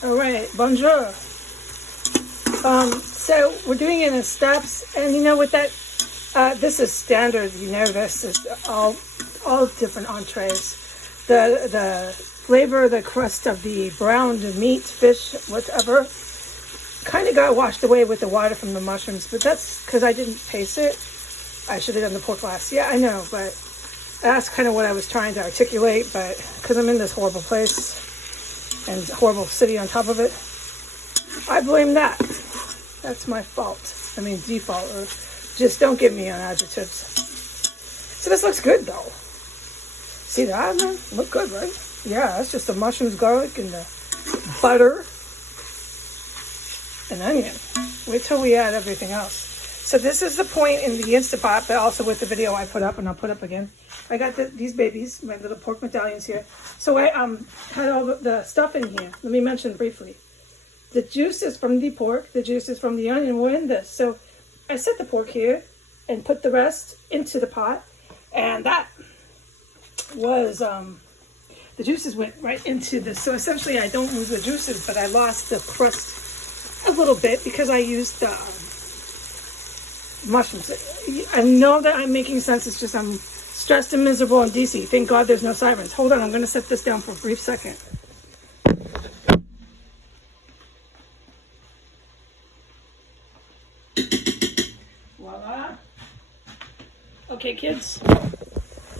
All right, bonjour. So we're doing it in steps, and you know, with that, this is standard. You know, this is all different entrees. The flavor, the crust of the browned meat, fish, whatever, kind of got washed away with the water from the mushrooms. But that's because I didn't paste it. I should have done the pork last. Yeah, I know, but that's kind of what I was trying to articulate. But because I'm in this horrible place and horrible city on top of it, I blame that. That's my fault. I mean, default, or just don't get me on adjectives. So this looks good, though. See that, man? Look good, right? Yeah, that's just the mushrooms, garlic, and the butter and onion. Wait till we add everything else. So this is the point in the Instant Pot, but also with the video I put up, and I'll put up again. I got these babies, my little pork medallions here. So I had all the stuff in here. Let me mention briefly. The juice is from the pork. The juice is from the onion. We're in this. So I set the pork here and put the rest into the pot. And that was, the juices went right into this. So essentially I don't lose the juices, but I lost the crust a little bit because I used the mushrooms. I know that I'm making sense. It's just I'm stressed and miserable in DC. Thank God there's no sirens. Hold on, I'm going to set this down for a brief second. Voila. Okay, kids.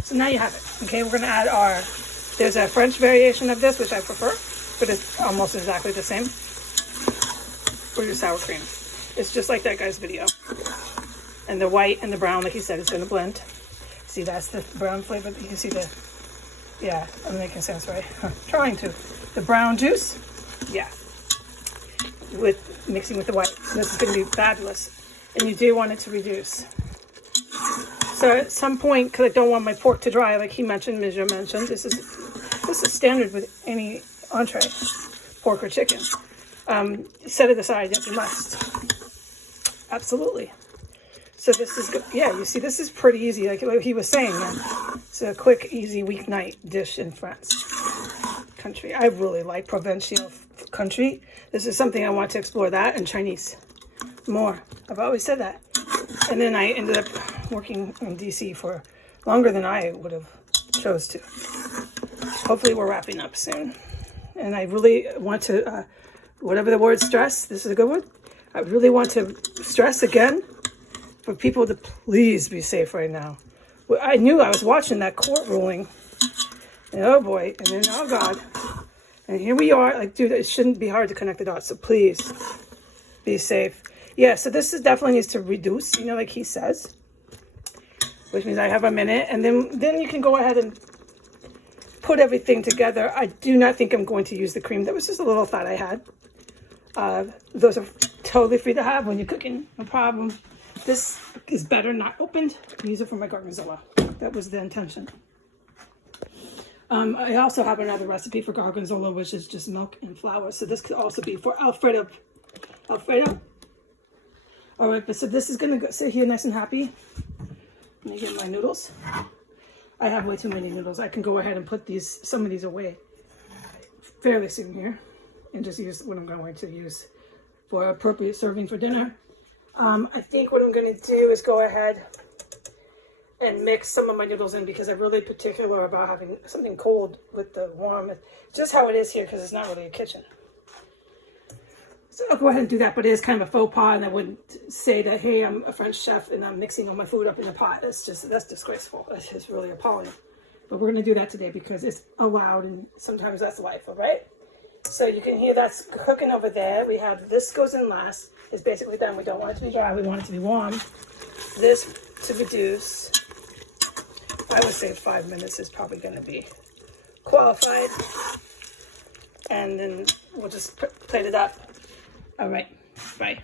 So now you have it. Okay, we're going to add our, there's a French variation of this, which I prefer, but it's almost exactly the same. For your sour cream. It's just like that guy's video. And the white and the brown, like he said, is going to blend. See, that's the brown flavor. You can see the, yeah, I'm making sense, right? Trying to. The brown juice, yeah, with mixing with the white. So this is going to be fabulous. And you do want it to reduce. So at some point, because I don't want my pork to dry, like he mentioned, Mijou mentioned, this is standard with any entree, pork or chicken. Set it aside if you must. Absolutely. So this is good. Yeah, you see, this is pretty easy. Like he was saying, it's a quick, easy weeknight dish in France country. I really like Provençal country. This is something I want to explore, that and Chinese more. I've always said that. And then I ended up working in DC for longer than I would have chose to. Hopefully we're wrapping up soon. And I really want to, whatever the word stress, this is a good one. I really want to stress again for people to please be safe right now. Well, I knew I was watching that court ruling. And oh boy, and then oh God. And here we are. Like, dude, it shouldn't be hard to connect the dots. So please be safe. Yeah, so this is definitely needs to reduce, you know, like he says. Which means I have a minute. And then you can go ahead and put everything together. I do not think I'm going to use the cream. That was just a little thought I had. Those are totally free to have when you're cooking, no problem. This is better not opened. Use it for my gorgonzola. That was the intention. I also have another recipe for gorgonzola, which is just milk and flour. So this could also be for Alfredo. All right, but so this is going to sit here nice and happy. Let me get my noodles. I have way too many noodles. I can go ahead and put some of these away fairly soon here. And just use what I'm going to use for appropriate serving for dinner. I think what I'm going to do is go ahead and mix some of my noodles in because I'm really particular about having something cold with the warm. It's just how it is here because it's not really a kitchen. So I'll go ahead and do that, but it is kind of a faux pas, and I wouldn't say that, hey, I'm a French chef and I'm mixing all my food up in a pot. That's disgraceful. That's just really appalling. But we're going to do that today because it's allowed, and sometimes that's life, all right? So you can hear that's cooking over there. We have this goes in last. It's basically done. We don't want it to be dry. We want it to be warm. This to reduce. I would say 5 minutes is probably going to be qualified. And then we'll just plate it up. All right. Bye.